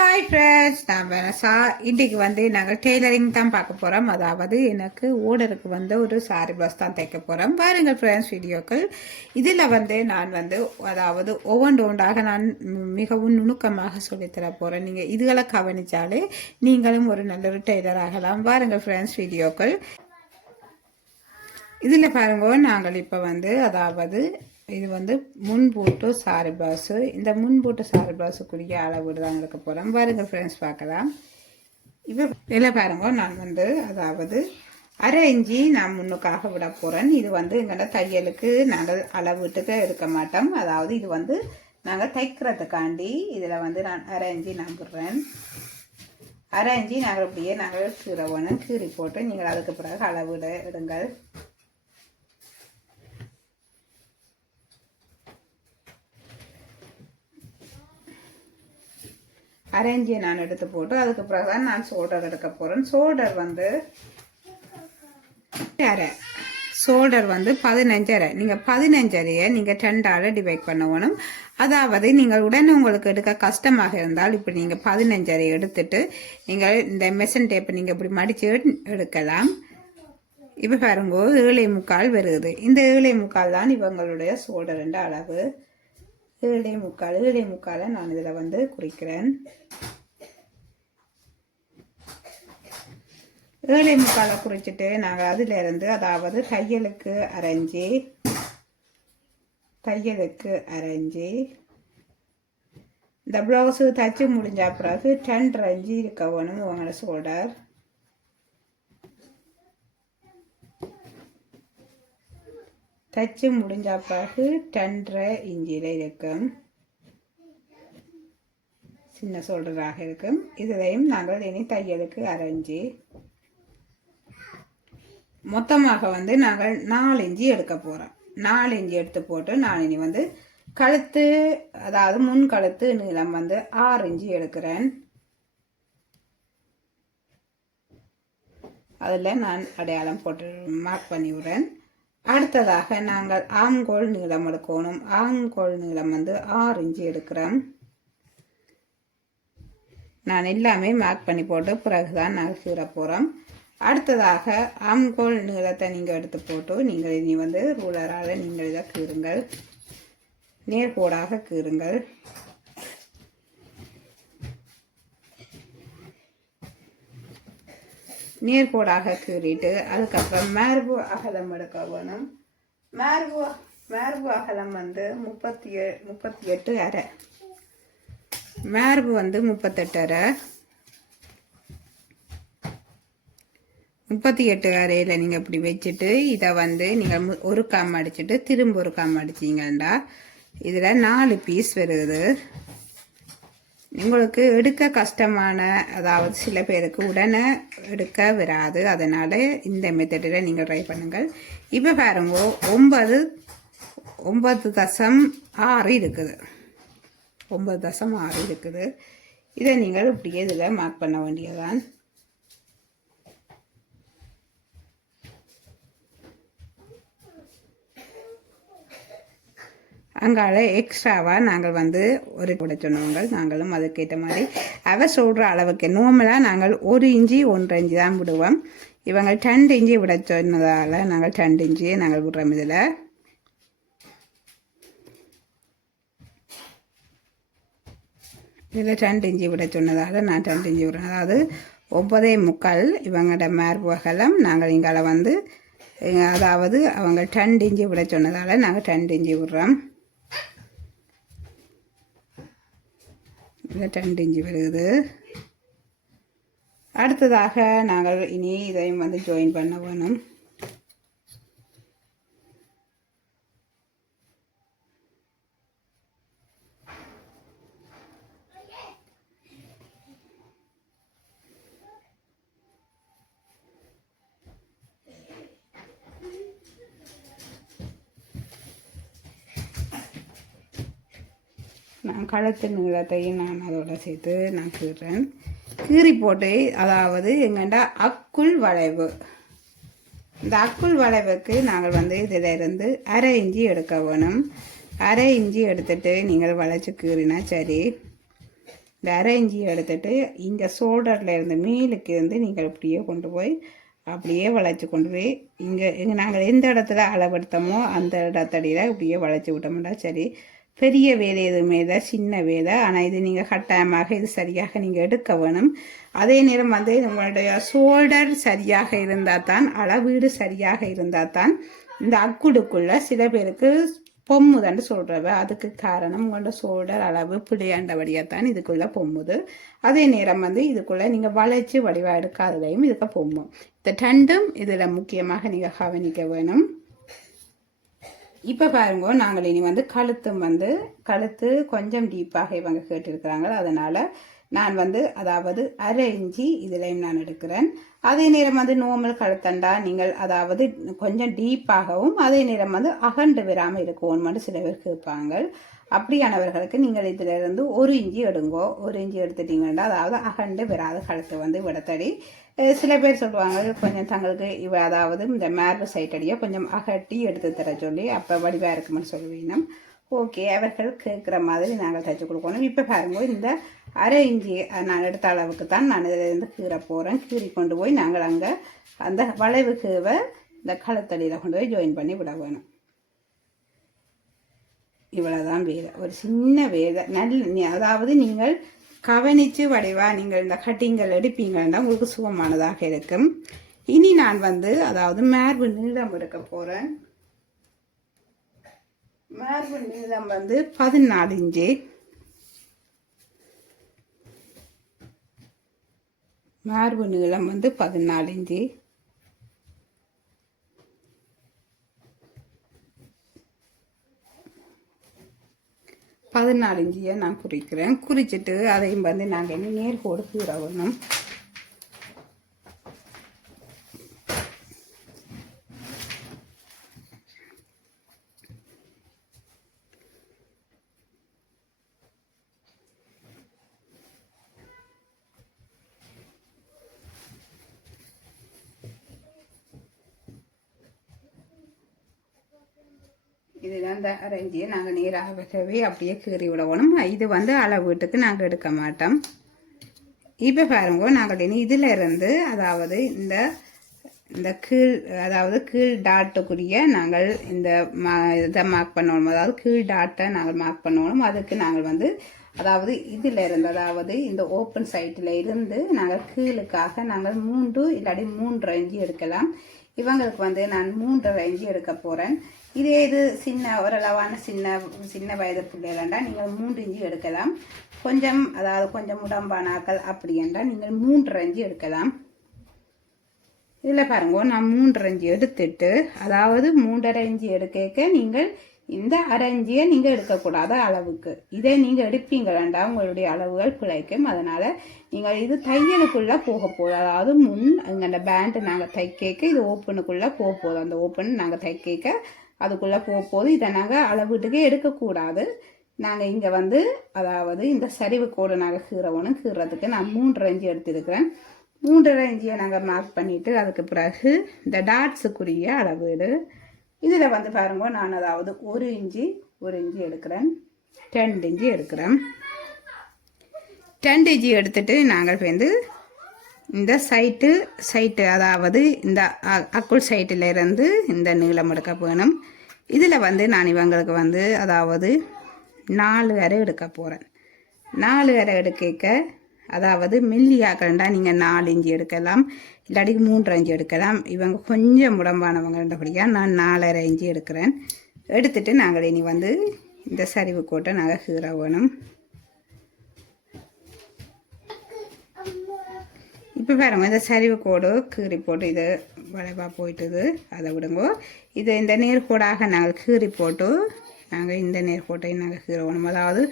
Hi friends, நான் Vanessa. இன்றைக்கு நாங்கள் டெய்லரிங் தான் பார்க்க போகிறோம். அதாவது எனக்கு ஓர்டருக்கு ஒரு சாரி ப்ளவுஸ் தான் தைக்க போகிறோம். பாருங்கள் ஃப்ரெண்ட்ஸ் வீடியோக்கள். இதில் நான் அதாவது ஒவ்வொன்றாக நான் மிகவும் நுணுக்கமாக சொல்லித்தர போகிறேன். நீங்கள் இதுகளை கவனித்தாலே நீங்களும் ஒரு நல்ல ஒரு டெய்லர் ஆகலாம். பாருங்கள் ஃப்ரெண்ட்ஸ் வீடியோக்கள். இதில் பாருங்க, நாங்கள் இப்போ அதாவது இது முன்பூட்டு சாரி ப்ளவுஸு. இந்த முன்பூட்டு சாரி ப்ளவுஸுக்குரிய அளவு தான் எடுக்க போகிறோம். பாருங்கள் ஃப்ரெண்ட்ஸ் பார்க்கலாம். இப்போ இதில் பாருங்க, நான் அதாவது அரை இஞ்சி நான் முன்னுக்காக விட போகிறேன். இது எங்களோட தையலுக்கு நாங்கள் அளவுட்டுக்கு எடுக்க மாட்டோம். அதாவது இது நாங்கள் தைக்கிறதுக்காண்டி இதில் நான் அரை இஞ்சி நான் விடுறேன். அரை இஞ்சி நாங்கள் அப்படியே நாங்கள் கீறவணும். கீறி போட்டு நீங்கள் அதுக்கு பிறகு அளவிட எடுங்கள். அரேஞ்சி நான் எடுத்து போட்டு அதுக்கு பிறகு தான் நான் ஷோல்டர் எடுக்க போகிறேன். ஷோல்டர் அரை, ஷோல்டர் 15 அரை. நீங்கள் 15 அரையை நீங்கள் 2ஆல் டிவைட் பண்ணணும். அதாவது நீங்கள் உடனே உங்களுக்கு எடுக்க கஷ்டமாக இருந்தால் இப்படி நீங்கள் 15 அரை எடுத்துட்டு நீங்கள் இந்த மெஷின் டேப்பை நீங்கள் இப்படி மடித்து எடுக்கலாம். இப்போ பாருங்க, 7.75 வருது. இந்த 7.75 தான் இவங்களுடைய ஷோல்டர் என்ற அளவு. 7.75 நான் இதில் குறிக்கிறேன். 7.75 குறிச்சிட்டு நாங்கள் அதிலிருந்து அதாவது தையலுக்கு அரைஞ்சி இந்த ப்ளவுஸு தைச்சி முடிஞ்ச பிறகு 2.5 இன்ச்சு இருக்க வேணும் உங்களோட ஷோல்டர். தைச்சி முடிஞ்ச பிறகு 2.5 இன்ச்சில் இருக்கும். சின்ன ஷோல்டராக இருக்கும். இதிலையும் நாங்கள் இனி தையலுக்கு அரைஞ்சி மொத்தமாக நாங்கள் 4 இன்ச்சு எடுக்க போகிறோம். 4 இன்ச்சு எடுத்து போட்டு நான் இனி கழுத்து அதாவது முன் கழுத்து நீளம் 6 இன்ச்சு எடுக்கிறேன். அதில் நான் அடையாளம் போட்டு மார்க் பண்ணி விடுறேன். அடுத்ததாக நாங்கள் ஆங்கோல் நீளம் எடுக்கணும். ஆங்கோல் நீளம் 6 இன்ச்சு எடுக்கிறோம். நான் எல்லாமே மார்க் பண்ணி போட்டு பிறகுதான் நாங்கள் கீற போகிறோம். அடுத்ததாக ஆங்கோல் நீளத்தை நீங்கள் எடுத்து போட்டு நீங்கள் இனி ரூலரால் நீங்கள் இதை கீறுங்கள். நேர்கோடாக கீறுங்கள். நேர்கோடாக கீறிட்டு அதுக்கப்புறம் மார்பு அகலம் எடுக்க வேணும். மார்பு அகலம் 38 அரை. மார்பு 38 அரை. 38 அரையில் நீங்கள் இப்படி வச்சுட்டு இதை நீங்கள் ஒரு கம் அடிச்சுட்டு திரும்ப ஒரு கம் அடிச்சிங்கன்னா இதில் 4 பீஸ் வருது. உங்களுக்கு எடுக்க கஷ்டமான அதாவது சில பேருக்கு உடனே எடுக்க வராது. அதனால் இந்த மெத்தடில் நீங்கள் ட்ரை பண்ணுங்கள். இப்போ பாருங்க, 9.6 இருக்குது. 9.6 இருக்குது. இதை நீங்கள் இப்படியே இதில் மார்க் பண்ண வேண்டியதான். அங்கால எக்ஸ்ட்ராவாக நாங்கள் ஒரு கூட சொன்னவங்க நாங்களும் அதுக்கேற்ற மாதிரி அவ சொல்கிற அளவுக்கு நார்மலாக நாங்கள் 1 இன்ச்சு 1.5 இன்ச்சு தான் விடுவோம். இவங்க 2 இன்ச்சு விட சொன்னதால் நாங்கள் 2 இன்ச்சு நாங்கள் விடுறோம். இதில் 2 இன்ச்சு விட சொன்னதால் நான் 2 இன்ச்சு விடுறேன். அதாவது 9.75 இவங்களோட மார்பு அகலம். நாங்கள் இங்கால அதாவது அவங்க 2 இன்ச்சு விட சொன்னதால் நாங்கள் 2 இன்ச்சு விடுறோம். இதில் 2 இன்ச்சு வருது. அடுத்ததாக நாங்கள் இனி இதையும் ஜாயின் பண்ண வேணும். நான் கழுத்து நீளத்தையும் நான் அதோட சேர்த்து நான் கீறேன். கீறி போட்டு அதாவது எங்கள்கிட்ட அக்குள் வளைவு. இந்த அக்குள் வளைவுக்கு நாங்கள் இதில் இருந்து அரை இன்ச்சு எடுக்க வேணும். அரை இன்ச்சு எடுத்துட்டு நீங்கள் வளைச்சி கீறினா சரி. இந்த அரை இஞ்சி எடுத்துட்டு இங்கே ஷோல்டரில் இருந்து மேலுக்கு இருந்து நீங்கள் இப்படியே கொண்டு போய் அப்படியே வளைச்சி கொண்டு போய் இங்கே நாங்கள் எந்த இடத்துல அளவெடுத்தோமோ அந்த இடத்தடியில் இப்படியே வளைச்சி விட்டோம்னா சரி. பெரிய வேலை எதுவுமே இல்லை, சின்ன வேலை. ஆனால் இது நீங்கள் கட்டாயமாக இது சரியாக நீங்கள் எடுக்க வேணும். அதே நேரம் வந்து உங்களுடைய ஷோல்டர் சரியாக இருந்தால் தான், அளவீடு சரியாக இருந்தால் தான் இந்த அக்குடுக்குள்ள சில பேருக்கு பொம்முதான்னு சொல்கிறவ. அதுக்கு காரணம் உங்களோட ஷோல்டர் அளவு பிள்ளையாண்டபடியாகத்தான் இதுக்குள்ளே பொம்முது. அதே நேரம் வந்து இதுக்குள்ளே நீங்கள் வளைச்சி வடிவாக எடுக்காததையும் இதுக்கு பொம்மும். இந்த ரெண்டும் இதில் முக்கியமாக நீங்கள் கவனிக்க வேணும். இப்போ பாருங்க, நாங்கள் இனி வந்து கழுத்து கொஞ்சம் டீப்பாக இவங்க கேட்டிருக்கிறாங்க. அதனால் நான் வந்து அதாவது அரை இஞ்சி இதுலையும் நான் எடுக்கிறேன். அதே நேரம் வந்து நோமல் கழுத்தண்டா நீங்கள் அதாவது கொஞ்சம் டீப்பாகவும் அதே நேரம் வந்து அகண்டு விராமல் இருக்கணும்னு சில பேர் கேட்பாங்க. அப்படியானவர்களுக்கு நீங்கள் இதிலிருந்து 1 இஞ்சி எடுங்கோ. 1 இஞ்சி எடுத்துட்டீங்கன்னா அதாவது அகண்டு விராத கழுத்தை வந்து விடத்தடி. சில பேர் சொல்லுவாங்க கொஞ்சம் தங்களுக்கு அதாவது இந்த மார்பு சைட்டடியை கொஞ்சம் அகட்டி எடுத்து தர சொல்லி அப்போ வடிவாக இருக்குமென்னு சொல்லுவீங்க. ஓகே, அவர்கள் கேட்குற மாதிரி நாங்கள் தைச்சி கொடுக்கணும். இப்போ பாருங்க, இந்த அரை இஞ்சி நான் எடுத்த அளவுக்கு தான் நான் இதிலேருந்து கீரை போகிறேன். கீறி கொண்டு போய் நாங்கள் அங்கே அந்த வளைவு கீவை இந்த களத்தடியில் கொண்டு போய் ஜாயின் பண்ணி விட வேணும். இவ்வளோதான் வேலை, ஒரு சின்ன வேலை. அதாவது நீங்கள் கவனித்து வடிவாக நீங்கள் இந்த கட்டிங்கள் எடுப்பீங்கன்னா உங்களுக்கு சுகமானதாக இருக்கும். இனி நான் வந்து அதாவது மார்பு நீளம் எடுக்க போகிறேன். மார்பு நீளம் வந்து 14 இஞ்சி. மார்பு நீளம் வந்து 14 இஞ்சி. இஞ்சியை நான் குறிக்கிறேன். குறிச்சிட்டு அதையும் வந்து நாங்கள் என்ன நேர்கோடு கீறணும். இதுதான் இந்த அரைஞ்சியை நாங்கள் நீராகவே அப்படியே கீறி விடணும். இது வந்து அளவீட்டுக்கு நாங்கள் எடுக்க மாட்டோம். இப்போ பாருங்க, நாங்கள் இனி இதில் இருந்து அதாவது இந்த கீழ் டாட்டுக்குரிய நாங்கள் இதை மார்க் பண்ணணும். அதாவது கீழ் டாட்டை நாங்கள் மார்க் பண்ணணும். அதுக்கு நாங்கள் வந்து அதாவது இதில் இருந்து அதாவது இந்த ஓப்பன் சைட்டில் இருந்து நாங்கள் கீழுக்காக நாங்கள் 3 இல்லாட்டி 3.5 இஞ்சி எடுக்கலாம். இவங்களுக்கு வந்து நான் 3.5 இஞ்சி எடுக்க போகிறேன். இதே இது ஓரளவான சின்ன வயது பிள்ளைகள்டா நீங்கள் 3 இஞ்சி எடுக்கலாம். அதாவது கொஞ்சம் உடம்பானாக்கள் அப்படி என்றால் நீங்கள் 3.5 இஞ்சி எடுக்கலாம். இதில் பாருங்க, நான் 3.5 இஞ்சி எடுத்துட்டு அதாவது 3.5 இஞ்சி எடுக்க நீங்கள் இந்த அரை இஞ்சியை நீங்கள் எடுக்கக்கூடாத அளவுக்கு இதை நீங்கள் எடுப்பீங்களாண்டா உங்களுடைய அளவுகள் பிழைக்கும். அதனால் நீங்கள் இது தையலுக்குள்ளே போக போகுது. அதாவது அந்த பேண்டு நாங்கள் தைக்க இது ஓப்பனுக்குள்ளே போக போதும். அந்த ஓப்பன் நாங்கள் தைக்க அதுக்குள்ளே போகுது. இதை நாங்கள் அளவீட்டுக்கே எடுக்கக்கூடாது. நாங்கள் இங்கே வந்து அதாவது இந்த சரிவு கோடு நாங்கள் கீறதுக்கு நான் 3.5 இஞ்சி எடுத்துருக்கிறேன். 3.5 இஞ்சியை நாங்கள் மார்க் பண்ணிவிட்டு அதுக்கு பிறகு இந்த டாட்ஸுக்குரிய அளவீடு இதில் வந்து பாருங்க, நான் அதாவது 1 இஞ்சி எடுக்கிறேன். 2 இஞ்சி எடுக்கிறேன். 2 இஞ்சி எடுத்துட்டு நாங்கள் வந்து இந்த சைட்டு அதாவது இந்த அக்குள் சைட்டில் இருந்து இந்த நீளம் எடுக்க போகணும். இதில் வந்து நான் இவங்களுக்கு வந்து அதாவது 4 அரை எடுக்க போகிறேன். 4 அரை எடுக்க அதாவது மில்லியாக்கண்டா நீங்கள் 4 இஞ்சி எடுக்கலாம், இல்லாட்டி 3.5 இஞ்சி எடுக்கலாம். இவங்க கொஞ்சம் உடம்பானவங்கன்றபடியாக நான் 4.5 இஞ்சி எடுக்கிறேன். எடுத்துட்டு நாங்கள் இனி வந்து இந்த சரிவு கோட்டை நாங்கள் கீற வேணும். இப்போ பாருங்க, இந்த சரிவு கோடு கீறி போட்டு இது வளைவாக போயிட்டுது, அதை விடுங்கோ. இது இந்த நேர்கோடாக நாங்கள் கீறி போட்டு நாங்கள் இந்த நேர்கோட்டையும் நாங்கள் கீறணும். அதாவது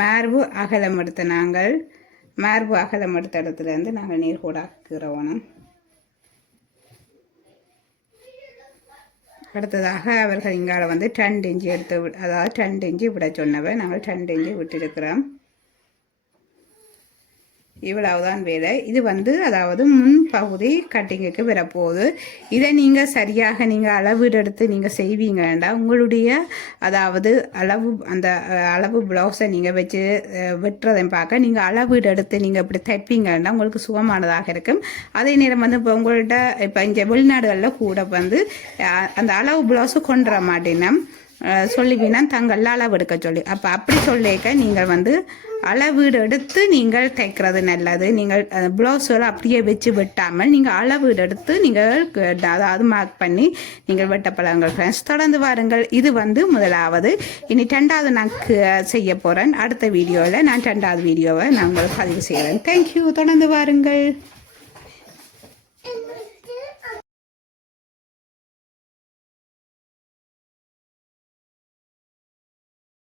மார்பு அகலம் எடுத்த இடத்துலேருந்து நாங்கள் நேர்கோடாக கீறணும். அடுத்ததாக அவர்கள் இங்கால வந்து 2 இஞ்சி அதாவது 2 இஞ்சி விட சொன்னவை நாங்கள் 2 இஞ்சி விட்டுருக்கிறோம். இவ்வளவுதான் வேலை. இது வந்து அதாவது முன்பகுதி கட்டிங்குக்கு வரப்போகுது. இதை நீங்கள் சரியாக நீங்கள் அளவீடு எடுத்து நீங்கள் செய்வீங்கன்னா உங்களுடைய அதாவது அந்த அளவு ப்ளவுஸை நீங்கள் வச்சு வெட்டுறதையும் பார்க்க நீங்கள் அளவீடு எடுத்து நீங்கள் இப்படி தைப்பீங்கன்னா உங்களுக்கு சுகமானதாக இருக்கும். அதே நேரம் வந்து இப்போ உங்கள்கிட்ட இப்போ இங்கே வெளிநாடுகளில் கூட வந்து அந்த அளவு ப்ளவுஸு கொண்டு வர மாட்டேன்னா சொல்லுவீங்கன்னா தங்கள் அளவு எடுக்க சொல்லி, அப்போ அப்படி சொல்லிக்க நீங்கள் வந்து அளவீடு எடுத்து நீங்கள் தைக்கிறது நல்லது. நீங்கள் ப்ளவுஸுகளை அப்படியே வச்சு வெட்டாமல் நீங்கள் அளவீடு எடுத்து நீங்கள் அதாவது மார்க் பண்ணி நீங்கள் வெட்ட பழங்கள் ஃப்ரெண்ட்ஸ். தொடர்ந்து வாருங்கள். இது வந்து முதலாவது. இனி 2வது நான் செய்ய போகிறேன். அடுத்த வீடியோவில் நான் 2வது வீடியோவை நான் உங்களுக்கு பதிவு செய்கிறேன். தேங்க்யூ. தொடர்ந்து வாருங்கள்.